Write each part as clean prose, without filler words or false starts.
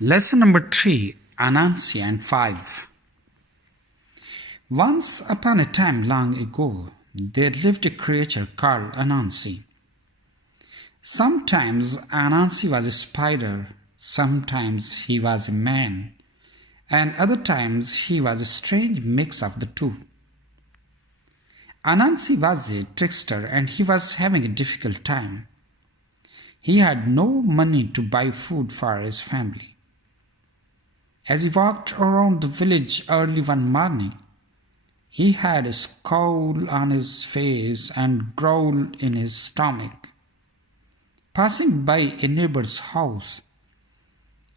Lesson number 3, Anansi and 5. Once upon a time long ago, there lived a creature called Anansi. Sometimes Anansi was a spider, sometimes he was a man, and other times he was a strange mix of the two. Anansi was a trickster and he was having a difficult time. He had no money to buy food for his family. As he walked around the village early one morning, he had a scowl on his face and growl in his stomach. Passing by a neighbor's house,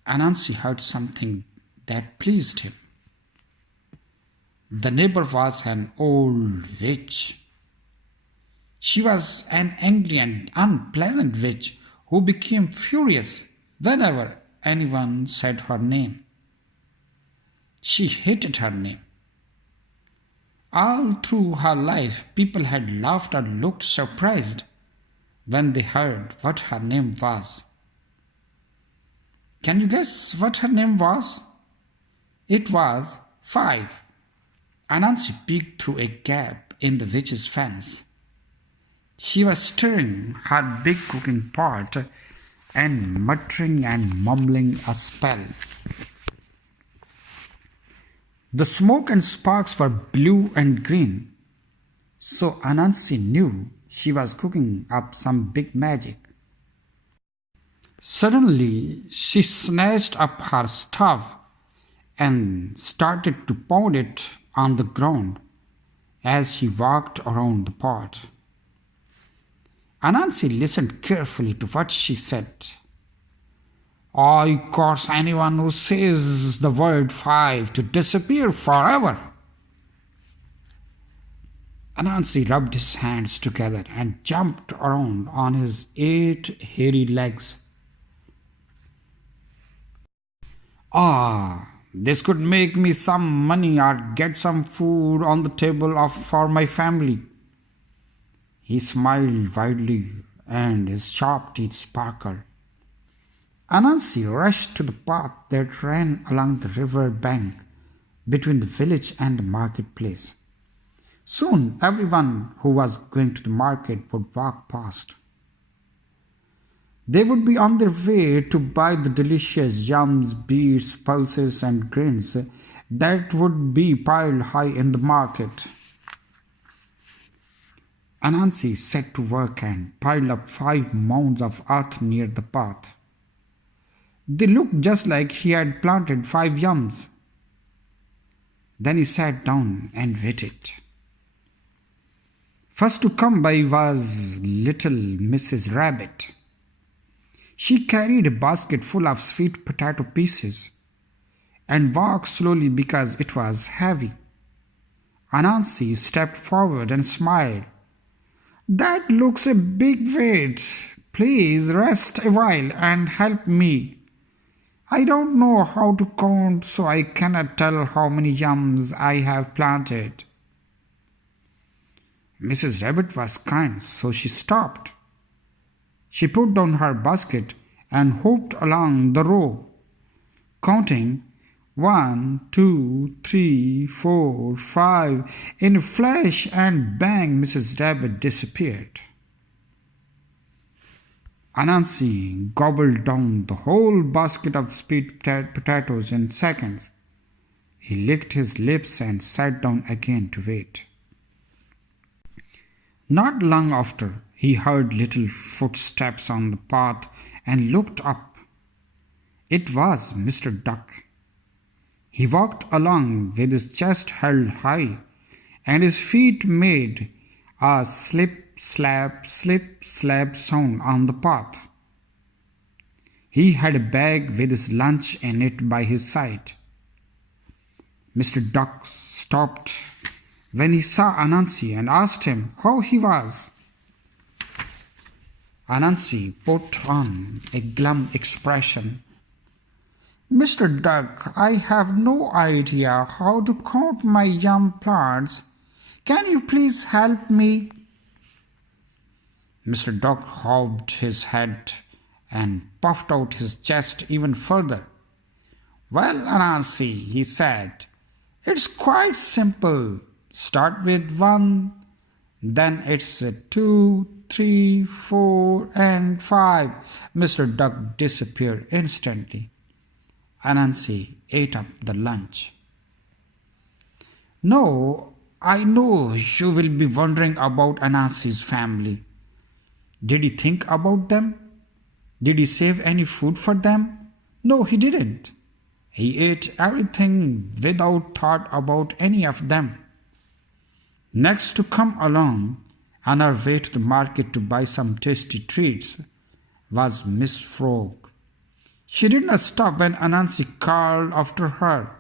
Anansi heard something that pleased him. The neighbor was an old witch. She was an angry and unpleasant witch who became furious whenever anyone said her name. She hated her name. All through her life, people had laughed or looked surprised when they heard what her name was. Can you guess what her name was? It was 5. Anansi peeked through a gap in the witch's fence. She was stirring her big cooking pot and muttering and mumbling a spell. The smoke and sparks were blue and green, so Anansi knew she was cooking up some big magic. Suddenly, she snatched up her staff and started to pound it on the ground as she walked around the pot. Anansi listened carefully to what she said. I curse anyone who says the word 5 to disappear forever. Anansi rubbed his hands together and jumped around on his 8 hairy legs. This could make me some money or get some food on the table for my family. He smiled widely and his sharp teeth sparkled. Anansi rushed to the path that ran along the river bank between the village and the marketplace. Soon everyone who was going to the market would walk past. They would be on their way to buy the delicious yams, beets, pulses and grains that would be piled high in the market. Anansi set to work and piled up 5 mounds of earth near the path. They looked just like he had planted 5 yams. Then he sat down and waited. First to come by was little Mrs. Rabbit. She carried a basket full of sweet potato pieces and walked slowly because it was heavy. Anansi stepped forward and smiled. That looks a big weight. Please rest a while and help me. I don't know how to count, so I cannot tell how many yams I have planted. Mrs. Rabbit was kind, so she stopped. She put down her basket and hopped along the row, counting 1, 2, 3, 4, 5. In a flash and bang, Mrs. Rabbit disappeared. Anansi gobbled down the whole basket of sweet potatoes in seconds. He licked his lips and sat down again to wait. Not long after, he heard little footsteps on the path and looked up. It was Mr. Duck. He walked along with his chest held high and his feet made a slip, slap sound on the path. He had a bag with his lunch in it by his side. Mr. Duck stopped when he saw Anansi and asked him how he was. Anansi put on a glum expression. Mr. Duck, I have no idea how to count my yam plants. Can you please help me? Mr. Duck bobbed his head and puffed out his chest even further. Well, Anansi, he said, it's quite simple. Start with 1, then it's 2, 3, 4, and 5. Mr. Duck disappeared instantly. Anansi ate up the lunch. No, I know you will be wondering about Anansi's family. Did he think about them? Did he save any food for them? No, he didn't. He ate everything without thought about any of them. Next to come along, on her way to the market to buy some tasty treats, was Miss Frog. She did not stop when Anansi called after her.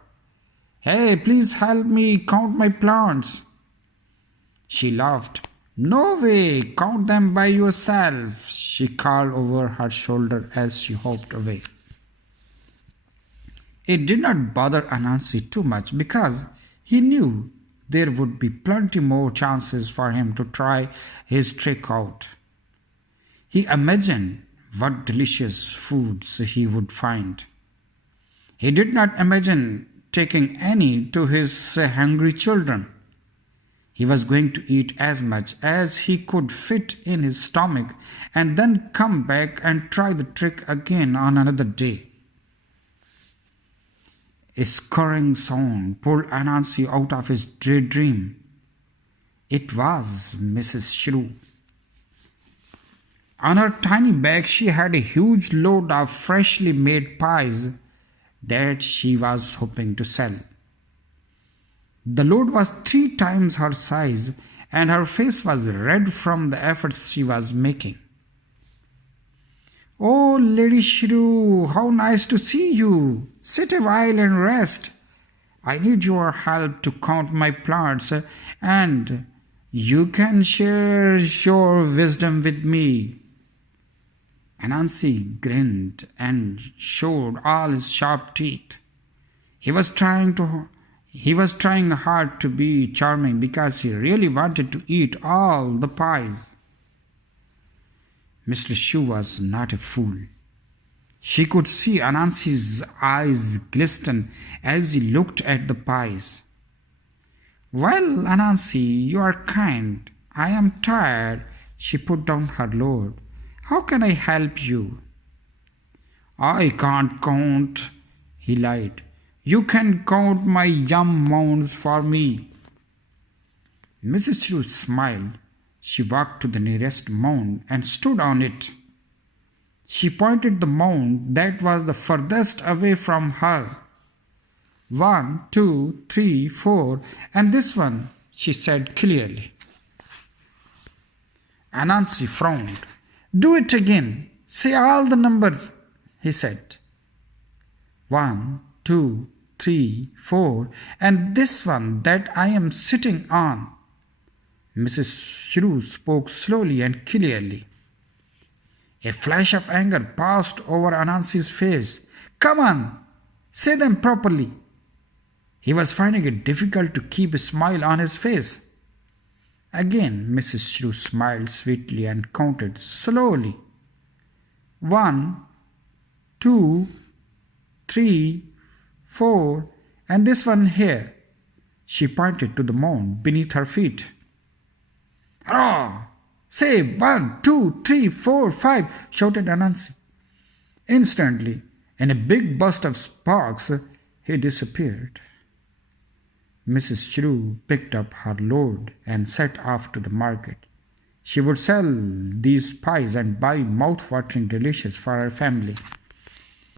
Hey, please help me count my plants. She laughed. No way, count them by yourself, she called over her shoulder as she hopped away. It did not bother Anansi too much because he knew there would be plenty more chances for him to try his trick out. He imagined what delicious foods he would find. He did not imagine taking any to his hungry children. He was going to eat as much as he could fit in his stomach and then come back and try the trick again on another day. A scurrying sound pulled Anansi out of his daydream. It was Mrs. Shrew. On her tiny bag she had a huge load of freshly made pies that she was hoping to sell. The load was 3 times her size, and her face was red from the efforts she was making. Oh, Lady Shrew, how nice to see you. Sit a while and rest. I need your help to count my plants, and you can share your wisdom with me. Anansi grinned and showed all his sharp teeth. He was trying hard to be charming because he really wanted to eat all the pies. Mr. Shrew was not a fool. She could see Anansi's eyes glisten as he looked at the pies. Well, Anansi, you are kind. I am tired. She put down her load. How can I help you? I can't count, he lied. You can count my yum mounds for me. Mrs. Shrew smiled. She walked to the nearest mound and stood on it. She pointed the mound that was the furthest away from her. 1, 2, 3, 4, and this one, she said clearly. Anansi frowned. Do it again. Say all the numbers, he said. 1, 2, 3, 4, and this one that I am sitting on. Mrs. Shrew spoke slowly and clearly. A flash of anger passed over Anansi's face. Come on, say them properly. He was finding it difficult to keep a smile on his face. Again, Mrs. Shrew smiled sweetly and counted slowly. 1, 2, 3, 4, and this one here. She pointed to the mound beneath her feet. Hurrah! Say 1, 2, 3, 4, 5, shouted Anansi. Instantly, in a big burst of sparks, he disappeared. Mrs. Shrew picked up her load and set off to the market. She would sell these pies and buy mouth-watering delicious for her family.